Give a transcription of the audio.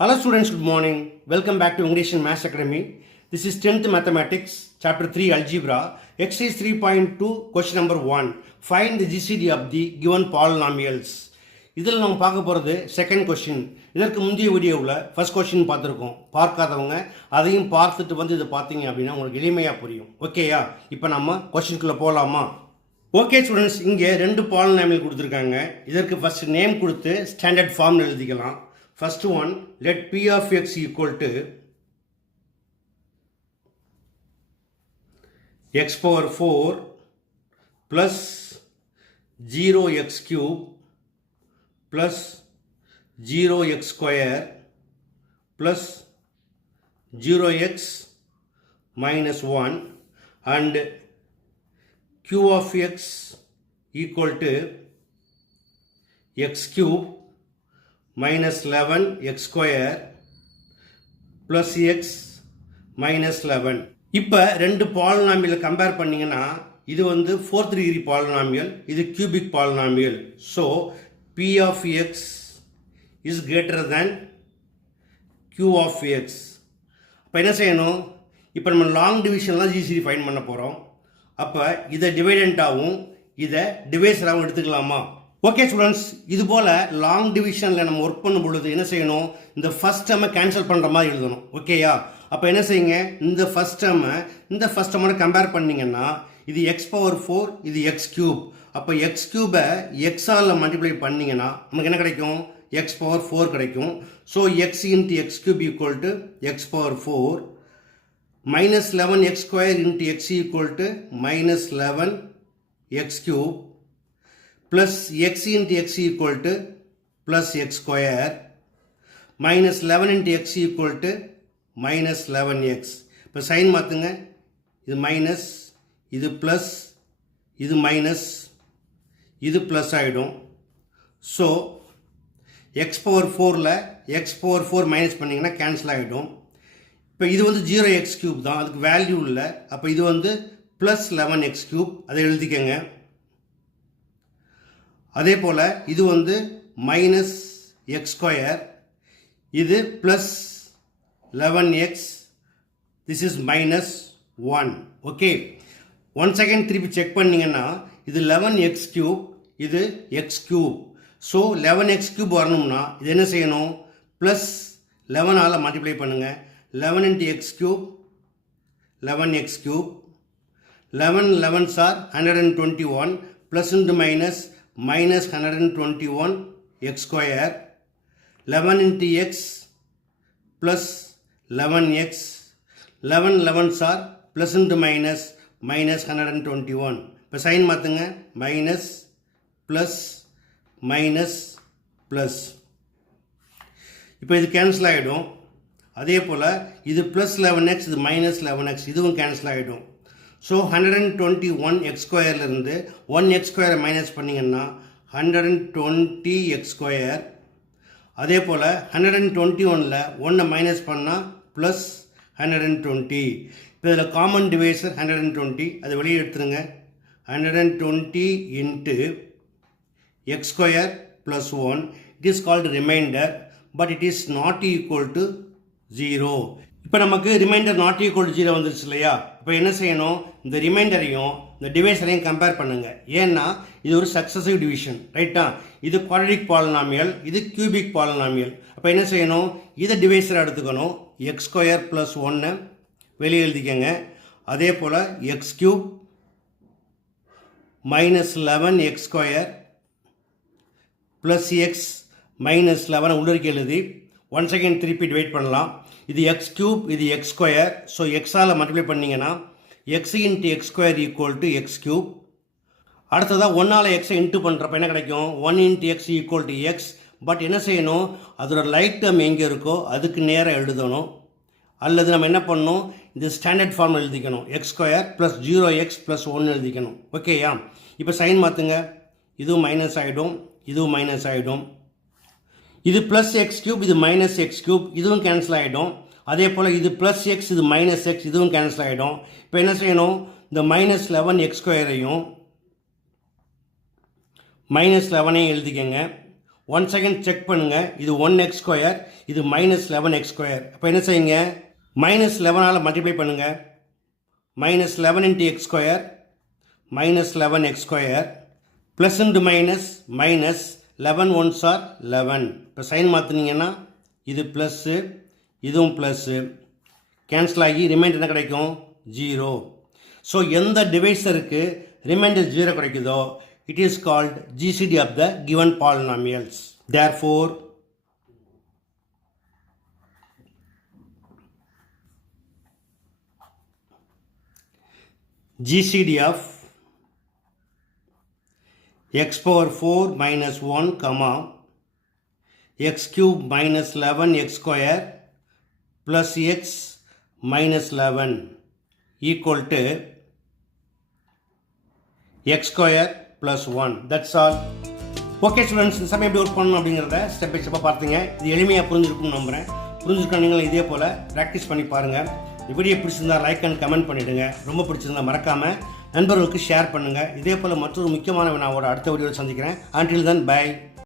Hello students, good morning. Welcome back to English and Maths Academy. This is 10th Mathematics, Chapter 3 Algebra, Exercise 3.2, question number 1. Find the GCD of the given polynomials. இதில் நம்ம பார்க்க போகிறது second question இதற்கு முந்தைய வீடியோவில் first question பார்த்துருக்கோம் பார்க்காதவங்க அதையும் பார்த்துட்டு வந்து இதை பார்த்தீங்க அப்படின்னா உங்களுக்கு எளிமையாக புரியும் ஓகேயா இப்போ நம்ம கொஷினுக்குள்ளே போகலாமா ஓகே ஸ்டூடெண்ட்ஸ் இங்கே ரெண்டு பாலினாமியல் கொடுத்துருக்காங்க இதற்கு ஃபஸ்ட் நேம் கொடுத்து ஸ்டாண்டர்ட் ஃபார்ம் எழுதிக்கலாம் First one, let P of x equal to x power 4 plus 0x cube plus 0x square plus 0x minus 1 and q of x equal to x cube minus 11 x square plus x minus 11 இப்போ ரெண்டு polynomial compare பண்ணிங்கன்னா இது வந்து fourth degree polynomial இது cubic polynomial so p of x is greater than q of x அப்போ என்ன செய்யணும்? இப்போ நம்ம லாங் டிவிஷன்லாம் ஜிசிடி ஃபைன் பண்ண போகிறோம் அப்போ இதை டிவைடண்ட்டாகவும் இதை டிவைஸராகவும் எடுத்துக்கலாமா? ஓகே ஸ்டூடெண்ட்ஸ் இது போல் லாங் டிவிஷனில் நம்ம ஒர்க் பண்ணும் பொழுது என்ன செய்யணும்? இந்த ஃபஸ்ட் டேர்மை கேன்சல் பண்ணுற மாதிரி எழுதணும். ஓகேயா அப்போ என்ன செய்யுங்க? இந்த ஃபஸ்ட் டேர்மை இந்த ஃபஸ்ட் டேர்மோட கம்பேர் பண்ணிங்கன்னா இது எக்ஸ் பவர் ஃபோர் இது எக்ஸ் கியூப் அப்போ எக்ஸ் கியூபை எக்ஸால் மல்டிப்ளை பண்ணிங்கன்னா நமக்கு என்ன கிடைக்கும்? எக்ஸ் பவர் ஃபோர் கிடைக்கும். So x into x cube equal to x power four minus eleven x square into x equal to minus eleven x cube plus x into x equal to plus x square minus 11 into x equal to minus 11x இப்போ sign மாற்றுங்க இது minus இது plus இது minus இது plus ஆகிடும் so x power ஃபோரில் x power four minus பண்ணிங்கன்னா cancel ஆகிடும் இப்போ இது வந்து ஜீரோ எக்ஸ் கியூப் தான். அதுக்கு வேல்யூ இல்லை. அப்போ இது வந்து ப்ளஸ் லெவன் எக்ஸ் கியூப் அதை எழுதிக்கங்க. அதே போல் இது வந்து மைனஸ் எக்ஸ் ஸ்கொயர் இது plus eleven x this is minus one okay one second திருப்பி செக் பண்ணிங்கன்னா இது லெவன் எக்ஸ் கியூப் இது x cube so eleven x cube வரணும்னா இது என்ன செய்யணும்? ப்ளஸ் லெவனால் மல்டிப்ளை பண்ணுங்கள் eleven into x cube eleven x cube eleven eleven sir hundred and twenty one plus into minus minus 121 x square 11 into x plus 11x 11 11s are plus into minus minus 121 இப்போ sign மாற்றுங்க minus plus minus plus இப்போ இது cancel ஆகிடும் அதே போல் இது plus eleven x இது minus eleven x இதுவும் கேன்சல் ஆகிடும் so hundred and twenty one x ஸ்கொயர்லேருந்து one x ஸ்கொயரை மைனஸ் பண்ணிங்கன்னா hundred and twenty x square அதே போல் ஹண்ட்ரட் அண்ட் டுவெண்ட்டி ஒனில் ஒன்றை மைனஸ் பண்ணால் ப்ளஸ் ஹண்ட்ரட் அண்ட் டுவெண்ட்டி இப்போ இதில் common divisor hundred and twenty அதை வெளியே எடுத்துருங்க. Hundred and twenty into x square plus one it is called remainder but it is not equal to zero இப்போ நமக்கு ரிமைண்டர் நாட் ஈக்குவல் ஜீரோ வந்துருச்சு இல்லையா? இப்போ என்ன செய்யணும்? இந்த ரிமைண்டரையும் இந்த டிவைஸரையும் கம்பேர் பண்ணுங்கள் ஏன்னா இது ஒரு சக்ஸசிவ் டிவிஷன் ரைட்டா இது குவாட்ரிக் பாலினாமியல் இது கியூபிக் பாலினாமியல் அப்போ என்ன செய்யணும்? இதை டிவைஸரை எடுத்துக்கணும். எக்ஸ் ஸ்கொயர் ப்ளஸ் ஒன்று வெளியே எழுதிக்கங்க. அதே போல் x cube minus eleven x square plus x minus லெவனை உள்ளிருக்க எழுதி. ஒன் செகண்ட் திருப்பி வெயிட் பண்ணலாம். இது எக்ஸ் கியூப் இது எக்ஸ் ஸ்கொயர் ஸோ எக்ஸால் மல்டிப்ளை பண்ணிங்கன்னா x into x square equal to x cube அடுத்ததாக ஒன்றால் எக்ஸை இன்ட்டு பண்ணுறப்ப என்ன கிடைக்கும்? One into x equal to x but என்ன செய்யணும்? அதோட லைட் டேர்ம் எங்கே இருக்கோ அதுக்கு நேராக எழுதணும். அல்லது நம்ம என்ன பண்ணணும்? இந்த ஸ்டாண்டர்ட் ஃபார்ம் எழுதிக்கணும். X square plus zero x plus ஒன்று எழுதிக்கணும். ஓகேயா இப்போ சைன் மாற்றுங்க இதுவும் மைனஸ் ஆகிடும் இதுவும் மைனஸ் ஆகிடும் இது ப்ளஸ் எக்ஸ் கியூப் இது மைனஸ் எக்ஸ் கியூப் இதுவும் கேன்சல் ஆகிடும் அதே போல் இது ப்ளஸ் எக்ஸ் இது மைனஸ் எக்ஸ் இதுவும் கேன்சல் ஆகிடும் இப்போ என்ன செய்யணும்? இந்த மைனஸ் லெவன் எக்ஸ் ஸ்கொயரையும் மைனஸ் லெவனையும் எழுதிக்கங்க. ஒன் செகண்ட் செக் பண்ணுங்கள் இது ஒன் எக்ஸ் ஸ்கொயர் இது மைனஸ் லெவன் எக்ஸ் ஸ்கொயர் அப்போ என்ன செய்யுங்க? மைனஸ் லெவனால் மல்டிப்ளை பண்ணுங்கள் minus eleven into x square minus eleven x square plus into minus minus eleven ones are eleven இப்போ சைன் மாற்றினீங்கன்னா இது ப்ளஸ்ஸு இதுவும் ப்ளஸ்ஸு கேன்சல் ஆகி ரிமைண்டர் என்ன கிடைக்கும்? ஜீரோ ஸோ எந்த டிவைஸருக்கு ரிமைண்டர் ஜீரோ கிடைக்குதோ it is called GCD of the given polynomials therefore GCD of x power 4 minus 1 comma x cube minus 11 x square plus x minus 11 equal to x square plus 1 that's all. Okay students இந்த சமயம் எப்படி work பண்ணணும் அப்படிங்கிறத step by ஸ்டெப்பாக பார்த்தீங்க. இது எளிமையாக புரிஞ்சிருக்கும்னு நம்புகிறேன் புரிஞ்சிருக்க நீங்கள் இதே போல் ப்ராக்டிஸ் பண்ணி பாருங்கள் இப்படியே வீடியோ பிடிச்சிருந்தா லைக் அண்ட் கமெண்ட் பண்ணிவிடுங்க ரொம்ப பிடிச்சிருந்தா மறக்காமல் நண்பர்களுக்கு ஷேர் பண்ணுங்கள் இதே போல் மற்றொரு முக்கியமான வினாவோட அடுத்த வீடியோவில் சந்திக்கிறேன். ஆண்டில் தன் பை